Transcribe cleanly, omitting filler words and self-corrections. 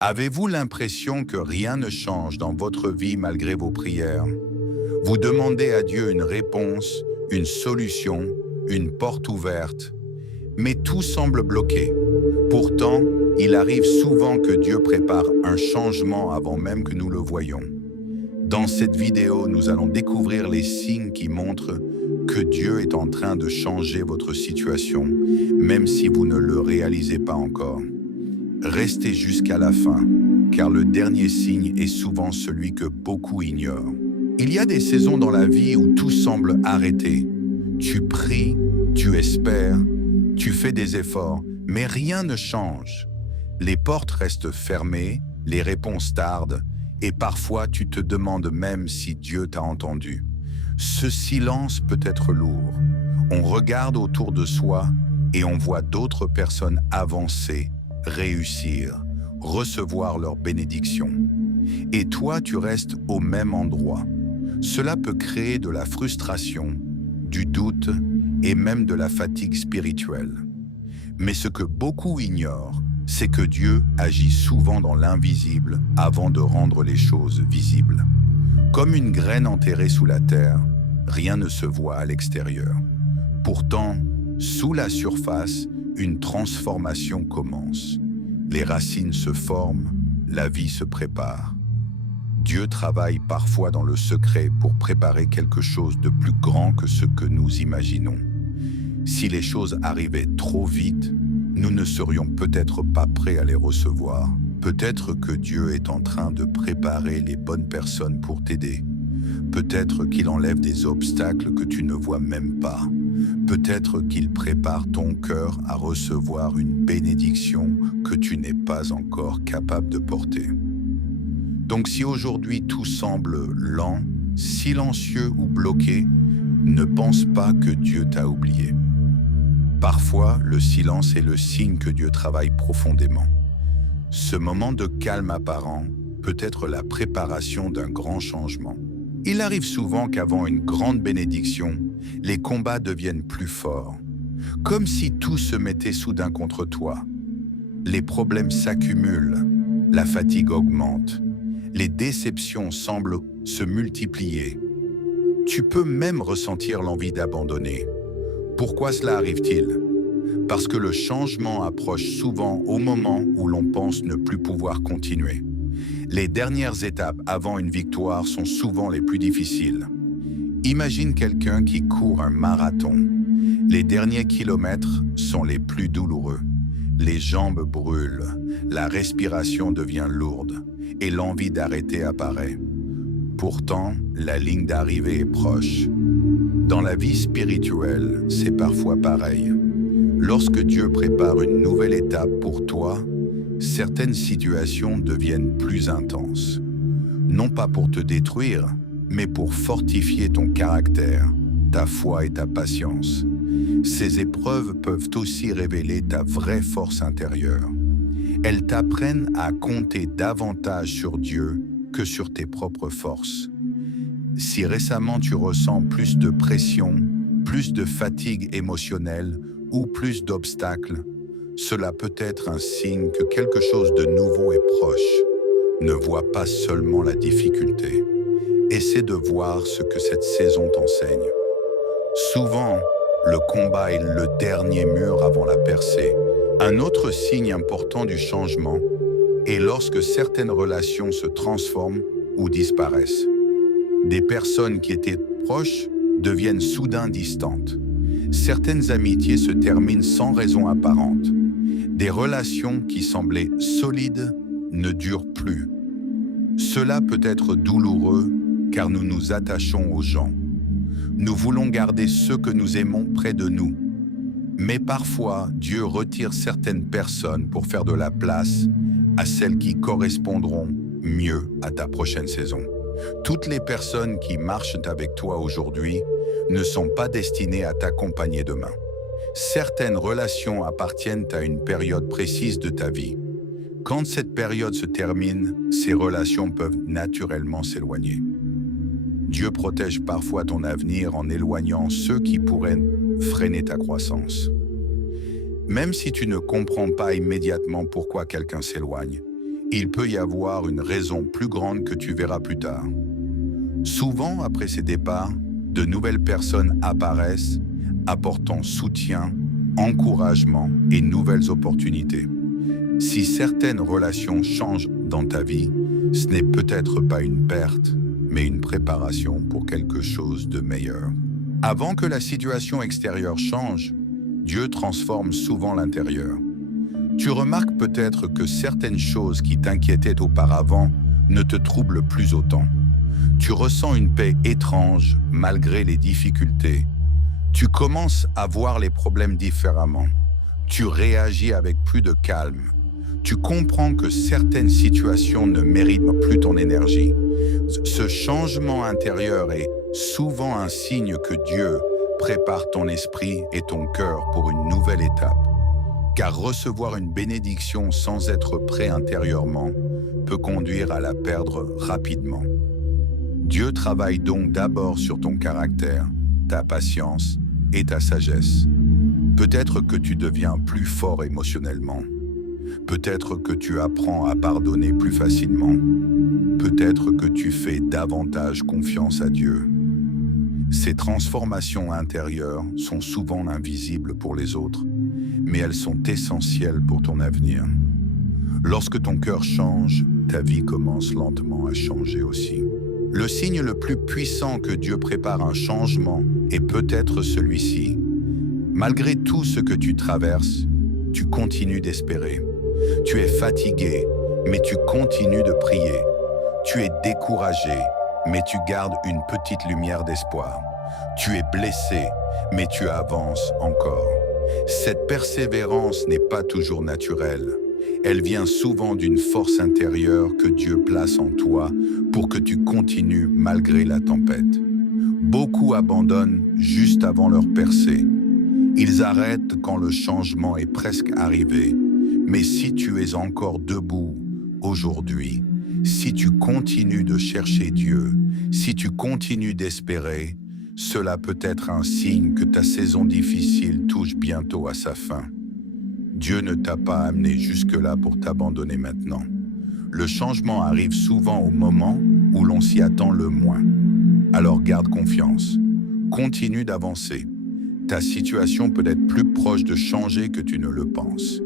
Avez-vous l'impression que rien ne change dans votre vie malgré vos prières? Vous demandez à Dieu une réponse, une solution, une porte ouverte, mais tout semble bloqué. Pourtant, il arrive souvent que Dieu prépare un changement avant même que nous le voyions. Dans cette vidéo, nous allons découvrir les signes qui montrent que Dieu est en train de changer votre situation, même si vous ne le réalisez pas encore. Restez jusqu'à la fin, car le dernier signe est souvent celui que beaucoup ignorent. Il y a des saisons dans la vie où tout semble arrêté. Tu pries, tu espères, tu fais des efforts, mais rien ne change. Les portes restent fermées, les réponses tardent, et parfois tu te demandes même si Dieu t'a entendu. Ce silence peut être lourd. On regarde autour de soi et on voit d'autres personnes avancer, réussir, recevoir leur bénédiction. Et toi, tu restes au même endroit. Cela peut créer de la frustration, du doute et même de la fatigue spirituelle. Mais ce que beaucoup ignorent, c'est que Dieu agit souvent dans l'invisible avant de rendre les choses visibles. Comme une graine enterrée sous la terre, rien ne se voit à l'extérieur. Pourtant, sous la surface, une transformation commence. Les racines se forment, la vie se prépare. Dieu travaille parfois dans le secret pour préparer quelque chose de plus grand que ce que nous imaginons. Si les choses arrivaient trop vite, nous ne serions peut-être pas prêts à les recevoir. Peut-être que Dieu est en train de préparer les bonnes personnes pour t'aider. Peut-être qu'il enlève des obstacles que tu ne vois même pas. Peut-être qu'il prépare ton cœur à recevoir une bénédiction que tu n'es pas encore capable de porter. Donc si aujourd'hui tout semble lent, silencieux ou bloqué, ne pense pas que Dieu t'a oublié. Parfois, le silence est le signe que Dieu travaille profondément. Ce moment de calme apparent peut être la préparation d'un grand changement. Il arrive souvent qu'avant une grande bénédiction, les combats deviennent plus forts, comme si tout se mettait soudain contre toi. Les problèmes s'accumulent, la fatigue augmente, les déceptions semblent se multiplier. Tu peux même ressentir l'envie d'abandonner. Pourquoi cela arrive-t-il? Parce que le changement approche souvent au moment où l'on pense ne plus pouvoir continuer. Les dernières étapes avant une victoire sont souvent les plus difficiles. Imagine quelqu'un qui court un marathon. Les derniers kilomètres sont les plus douloureux. Les jambes brûlent, la respiration devient lourde et l'envie d'arrêter apparaît. Pourtant, la ligne d'arrivée est proche. Dans la vie spirituelle, c'est parfois pareil. Lorsque Dieu prépare une nouvelle étape pour toi, certaines situations deviennent plus intenses. Non pas pour te détruire, mais pour fortifier ton caractère, ta foi et ta patience. Ces épreuves peuvent aussi révéler ta vraie force intérieure. Elles t'apprennent à compter davantage sur Dieu que sur tes propres forces. Si récemment tu ressens plus de pression, plus de fatigue émotionnelle ou plus d'obstacles, cela peut être un signe que quelque chose de nouveau est proche. Ne vois pas seulement la difficulté. Essaie de voir ce que cette saison t'enseigne. Souvent, le combat est le dernier mur avant la percée. Un autre signe important du changement est lorsque certaines relations se transforment ou disparaissent. Des personnes qui étaient proches deviennent soudain distantes. Certaines amitiés se terminent sans raison apparente. Des relations qui semblaient solides ne durent plus. Cela peut être douloureux car nous nous attachons aux gens. Nous voulons garder ceux que nous aimons près de nous. Mais parfois, Dieu retire certaines personnes pour faire de la place à celles qui correspondront mieux à ta prochaine saison. Toutes les personnes qui marchent avec toi aujourd'hui ne sont pas destinées à t'accompagner demain. Certaines relations appartiennent à une période précise de ta vie. Quand cette période se termine, ces relations peuvent naturellement s'éloigner. Dieu protège parfois ton avenir en éloignant ceux qui pourraient freiner ta croissance. Même si tu ne comprends pas immédiatement pourquoi quelqu'un s'éloigne, il peut y avoir une raison plus grande que tu verras plus tard. Souvent, après ces départs, de nouvelles personnes apparaissent, apportant soutien, encouragement et nouvelles opportunités. Si certaines relations changent dans ta vie, ce n'est peut-être pas une perte, mais une préparation pour quelque chose de meilleur. Avant que la situation extérieure change, Dieu transforme souvent l'intérieur. Tu remarques peut-être que certaines choses qui t'inquiétaient auparavant ne te troublent plus autant. Tu ressens une paix étrange malgré les difficultés. Tu commences à voir les problèmes différemment. Tu réagis avec plus de calme. Tu comprends que certaines situations ne méritent plus ton énergie. Ce changement intérieur est souvent un signe que Dieu prépare ton esprit et ton cœur pour une nouvelle étape. Car recevoir une bénédiction sans être prêt intérieurement peut conduire à la perdre rapidement. Dieu travaille donc d'abord sur ton caractère, ta patience et ta sagesse. Peut-être que tu deviens plus fort émotionnellement. Peut-être que tu apprends à pardonner plus facilement. Peut-être que tu fais davantage confiance à Dieu. Ces transformations intérieures sont souvent invisibles pour les autres, mais elles sont essentielles pour ton avenir. Lorsque ton cœur change, ta vie commence lentement à changer aussi. Le signe le plus puissant que Dieu prépare un changement est peut-être celui-ci. Malgré tout ce que tu traverses, tu continues d'espérer. Tu es fatigué, mais tu continues de prier. Tu es découragé, mais tu gardes une petite lumière d'espoir. Tu es blessé, mais tu avances encore. Cette persévérance n'est pas toujours naturelle. Elle vient souvent d'une force intérieure que Dieu place en toi pour que tu continues malgré la tempête. Beaucoup abandonnent juste avant leur percée. Ils arrêtent quand le changement est presque arrivé. Mais si tu es encore debout aujourd'hui, si tu continues de chercher Dieu, si tu continues d'espérer, cela peut être un signe que ta saison difficile touche bientôt à sa fin. Dieu ne t'a pas amené jusque-là pour t'abandonner maintenant. Le changement arrive souvent au moment où l'on s'y attend le moins. Alors garde confiance. Continue d'avancer. Ta situation peut être plus proche de changer que tu ne le penses.